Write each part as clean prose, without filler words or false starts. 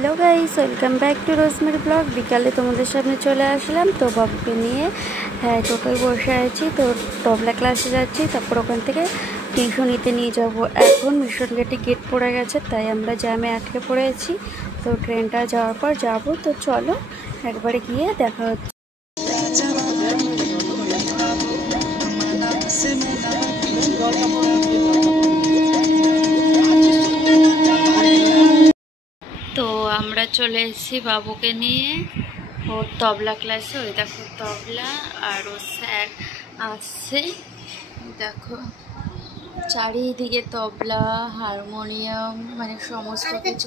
Hello guys, welcome back to rosemary blog. বিকালে তোমাদের সামনে চলে আসলাম। তো বাবুকে নিয়ে টোটোয় বসে আছি। তো তবলা ক্লাসে যাচ্ছি, তারপর ওখান থেকে টিউশনিতে নিয়ে যাব। এখন মিশন গেটে গেট পড়ে গেছে, তাই আমরা জ্যামে আটকে পড়েছি। তো ট্রেনটা যাওয়ার পর যাব। তো চলো একবারে গিয়ে দেখা হচ্ছে। তো আমরা চলে এসেছি বাবুকে নিয়ে ওর তবলা ক্লাসে। ওই দেখো তবলা, আর ও স্যার আসছে। দেখো চারিদিকে তবলা, হারমোনিয়াম, মানে সমস্ত কিছু,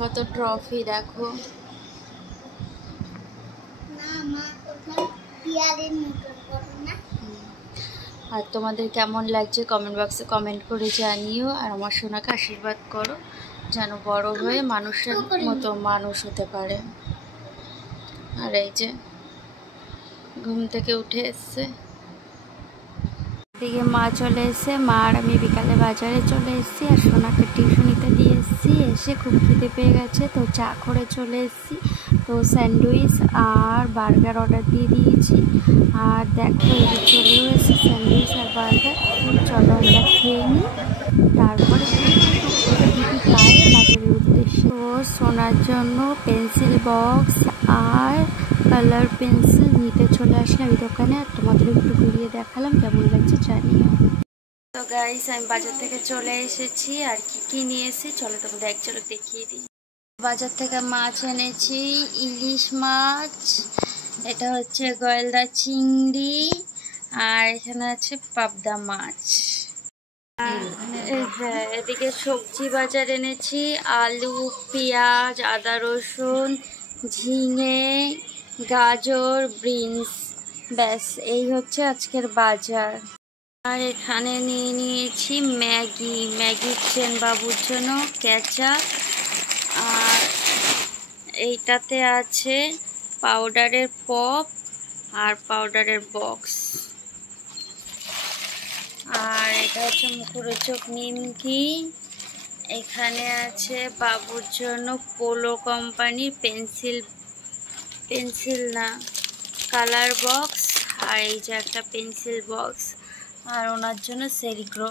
কত ট্রফি দেখো। আর তোমাদের কেমন লাগছে কমেন্ট বক্সে কমেন্ট করে জানিও। আর আমার সোনাকে আশীর্বাদ করো যেন বড় হয়ে মানুষের মতো মানুষ হতে পারে। আর এই যে ঘুম থেকে উঠে এসছে, এদিকে মা চলে এসছে। মা আর আমি বিকালে বাজারে চলে এসেছি, আর সোনাকে টিউশনিতে দিয়ে এসেছি। এসে খুব খিদে পেয়ে গেছে, তো চা করে চলে এসেছি। তো স্যান্ডউইচ আর বার্গার অর্ডার দিয়ে দিয়েছি। আর দেখো এদিকে চলেও এসেছি স্যান্ডউইচ আর বার্গার। চলো আমরা খেয়ে নিই, তারপরে দিদি পায় বাজারের উদ্দেশ্যে। তো সোনার জন্য পেন্সিল বক্স আর কালার পেন্সিল নিতে চলে আসলাম এই দোকানে। আর তোমাদের একটু ঘুরিয়ে দেখালাম, কেমন লাগছে জানিও। তো গাইস, আমি বাজার থেকে চলে এসেছি। আর কি নিয়ে এসেছি চলো তোমাদের এক ঝলক দেখিয়ে দিই। বাজার থেকে মাছ এনেছি, ইলিশ মাছ, এটা হচ্ছে গলদা চিংড়ি, আর এখানে আছে পাবদা মাছ। হ্যাঁ, এদিকে সবজি বাজার এনেছি, আলু, পেঁয়াজ, আদা রসুন, ঝিঙে, গাজর, বিনস। ব্যাস এই হচ্ছে আজকের বাজার। আর এখানে নিয়ে নিয়েছি ম্যাগি চেন বাবুর জন্য, কেচাপ। আর এইটাতে আছে পাউডারের পপ আর পাউডারের বক্স। আর এটা হচ্ছে মুখরোচক নিমকি। এখানে আছে বাবুর জন্য পোলো কোম্পানির পেন্সিল না কালার বক্স। আর এই যে একটা পেন্সিল বক্স, আর ওনার জন্য সেরিগ্রো।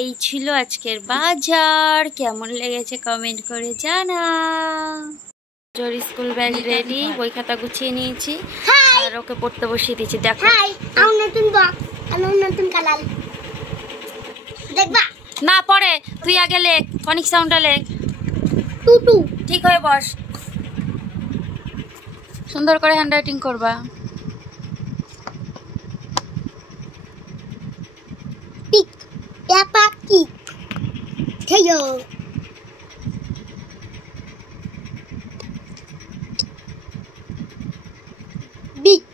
এই ছিল আজকের বাজার। কেমন লেগেছে কমেন্ট করে জানা। জোর স্কুল ব্যাগ রেডি, বই খাতা গুছিয়ে নিয়েছি, আর ওকে পড়তে বসিয়ে দিয়েছি। দেখো নতুন বক্স, নতুন কালার দেখবা না পড়ে, তুই আগে লেখ, ফনিক সাউন্ডটা লেখ। টুটু ঠিক হয়ে বস, সুন্দর করে হ্যান্ডরাইটিং করবা। পিক পেপা কিক থেয়ো বিগ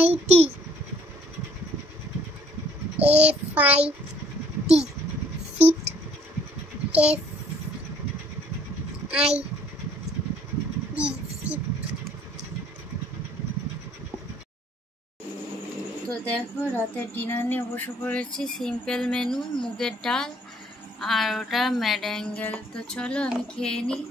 আইটি FIT ফিট FID ফিট। তো দেখো রাতের ডিনার নিয়ে বসে পড়েছি। সিম্পল মেনু, মুগের ডাল আর ওটা ম্যাডাঙ্গেল। তো চলো আমি খেয়ে নিই।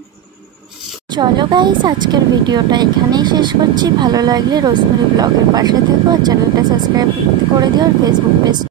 চলো গাইস, আজকের ভিডিওটা এখানেই শেষ করছি। ভালো লাগলে রোজমেরি ব্লগের পাশে থেকো, চ্যানেলটা সাবস্ক্রাইব করে দিও, আর ফেসবুক পেজ